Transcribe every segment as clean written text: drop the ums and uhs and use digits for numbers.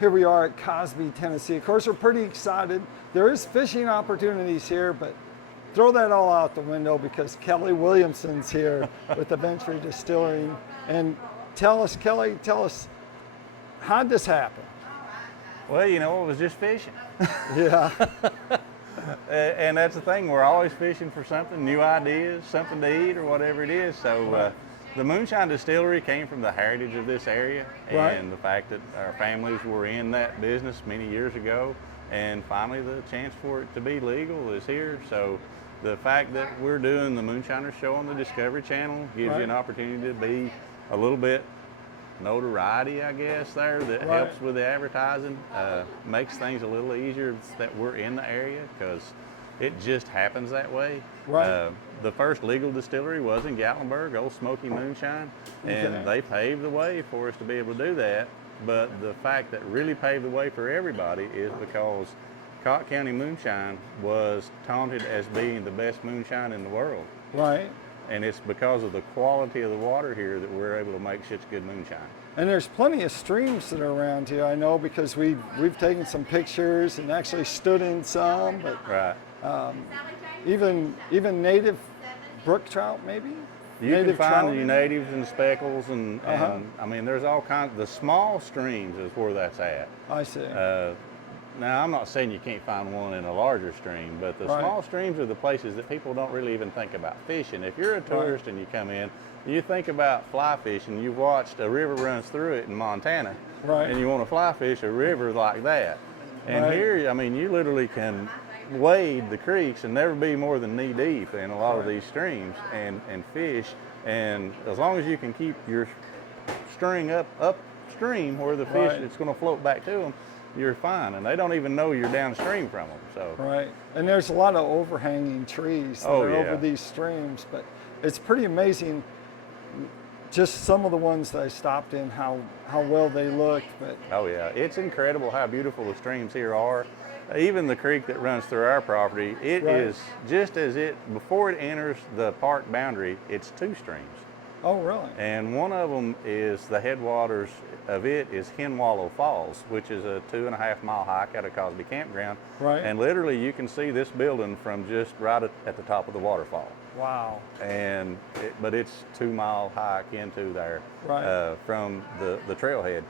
Here we are at Cosby, Tennessee. Of course, we're pretty excited. There is fishing opportunities here, but throw that all out the window because Kelly Williamson's here with Adventure Distilling. And tell us, Kelly, how'd this happen? Well, you know, it was just fishing. Yeah. And that's the thing, we're always fishing for something, new ideas, something to eat or whatever it is. So the moonshine distillery came from the heritage of this area and the fact that our families were in that business many years ago, and finally the chance for it to be legal is here. So the fact that we're doing the Moonshiners show on the Discovery Channel gives you an opportunity to be a little bit notoriety, I guess, there that helps with the advertising, makes things a little easier that we're in the area because it just happens that way. The first legal distillery was in Gatlinburg, Old Smoky Moonshine, and they paved the way for us to be able to do that. But the fact that really paved the way for everybody is because Cott County moonshine was taunted as being the best moonshine in the world. And it's because of the quality of the water here that we're able to make such good moonshine. And there's plenty of streams that are around here, I know, because we've taken some pictures and actually stood in some. But even native brook trout, maybe. You can find the natives and speckles, and I mean, there's all kinds. The small streams is where that's at. I see. Now, I'm not saying you can't find one in a larger stream, but the small streams are the places that people don't really even think about fishing. If you're a tourist and you come in, you think about fly fishing, you've watched a river runs through it in Montana, and you want to fly fish a river like that. And here, I mean, you literally can wade the creeks and never be more than knee deep in a lot of these streams and fish. And as long as you can keep your string upstream where the fish, it's going to float back to them, you're fine, and they don't even know you're downstream from them. So and there's a lot of overhanging trees that are over these streams, but it's pretty amazing just some of the ones that I stopped in, how well they looked. But it's incredible how beautiful the streams here are. Even the creek that runs through our property, it is just as before it enters the park boundary, it's two streams. Oh, really? And one of them is the headwaters of it is Hen Wallow Falls, which is a 2.5 mile hike out of Cosby Campground. And literally you can see this building from just right at the top of the waterfall. Wow. And but it's 2 mile hike into there from the trailhead.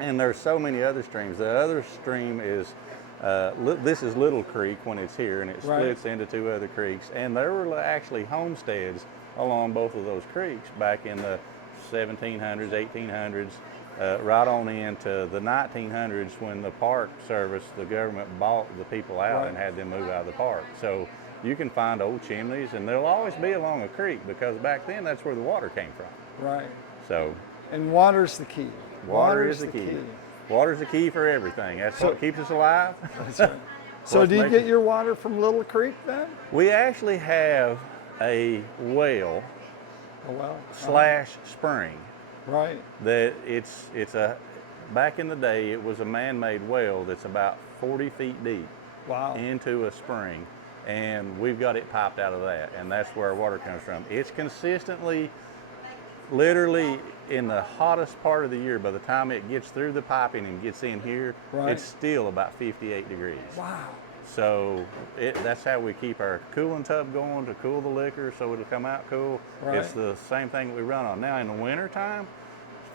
And there's so many other streams. The other stream is this is Little Creek when it's here, and it splits into two other creeks. And there were actually homesteads along both of those creeks back in the 1700s, 1800s, right on into the 1900s when the Park Service, the government bought the people out and had them move out of the park. So you can find old chimneys, and they'll always be along a creek because back then that's where the water came from. So. And water's the key. Water is the key. Water's the key for everything. That's what keeps us alive. So do you get your water from Little Creek then? We actually have a well slash spring. That it's a, back in the day it was a man-made well that's about 40 feet deep into a spring, and we've got it piped out of that, and that's where our water comes from. It's consistently, literally in the hottest part of the year, by the time it gets through the piping and gets in here, it's still about 58 degrees. So that's how we keep our cooling tub going to cool the liquor so it'll come out cool. It's the same thing we run on. Now in the winter time,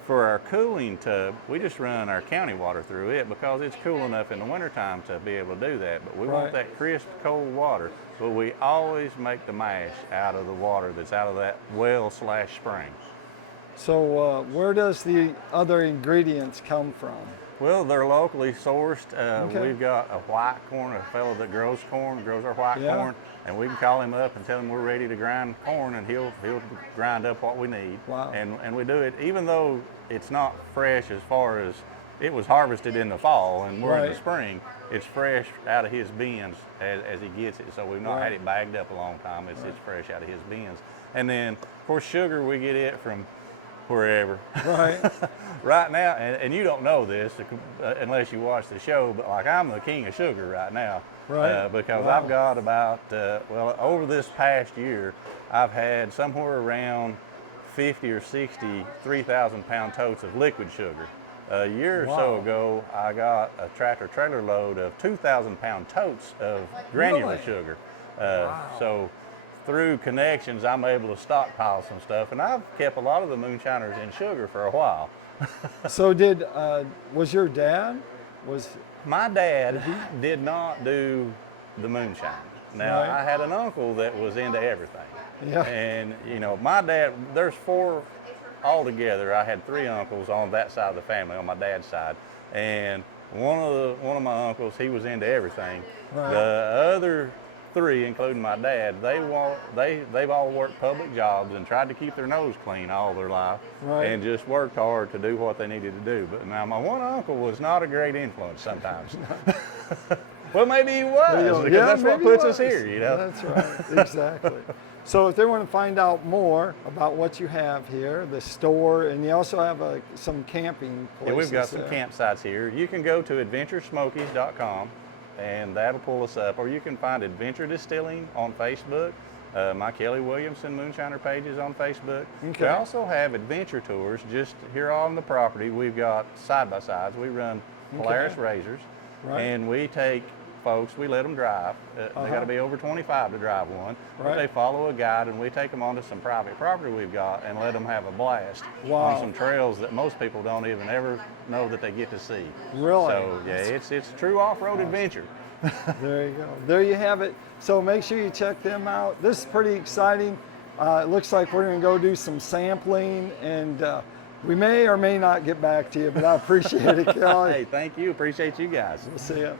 for our cooling tub, we just run our county water through it because it's cool enough in the winter time to be able to do that. But we want that crisp, cold water. But we always make the mash out of the water that's out of that well slash spring. So where does the other ingredients come from? Well, they're locally sourced. We've got a white corn, a fellow that grows our white corn, and we can call him up and tell him we're ready to grind corn, and he'll grind up what we need. And we do it, even though it's not fresh as far as it was harvested in the fall and we're in the spring, it's fresh out of his bins as he gets it. So we've not had it bagged up a long time. It's fresh out of his bins. And then, of course, sugar, we get it from wherever. Right now, and you don't know this unless you watch the show, but like I'm the king of sugar right now. Because I've got about, over this past year, I've had somewhere around 50 or 60 3,000 pound totes of liquid sugar. A year or so ago, I got a tractor trailer load of 2,000-pound totes of granular Really? sugar. So through connections, I'm able to stockpile some stuff, and I've kept a lot of the moonshiners in sugar for a while. So was your dad, My dad did not do the moonshine. Now, Right. I had an uncle that was into everything. Yeah. And, my dad, there's 4 altogether. I had 3 uncles on that side of the family, on my dad's side. And one of my uncles, he was into everything. Right. The other 3, including my dad, they've all worked public jobs and tried to keep their nose clean all their life, Right. and just worked hard to do what they needed to do. But now my one uncle was not a great influence sometimes. Well, maybe he was, because that's what maybe puts it us was. here, That's right, exactly. So if they want to find out more about what you have here, the store, and you also have some camping places. Yeah, we've got some there. campsites here. You can go to adventuresmokies.com, and that'll pull us up, or you can find Adventure Distilling on Facebook. My Kelly Williamson Moonshiner page is on Facebook. Okay. We also have adventure tours just here on the property. We've got side-by-sides. We run Polaris Razors, Right. and we take folks, we let them drive. They got to be over 25 to drive one. But Right. they follow a guide, and we take them onto some private property we've got and let them have a blast Wow. on some trails that most people don't even ever know that they get to see. Really? So yeah, it's true off-road adventure. There you go. There you have it. So make sure you check them out. This is pretty exciting. It looks like we're going to go do some sampling, and we may or may not get back to you, but I appreciate it, Kelly. Hey, thank you. Appreciate you guys. We'll see you.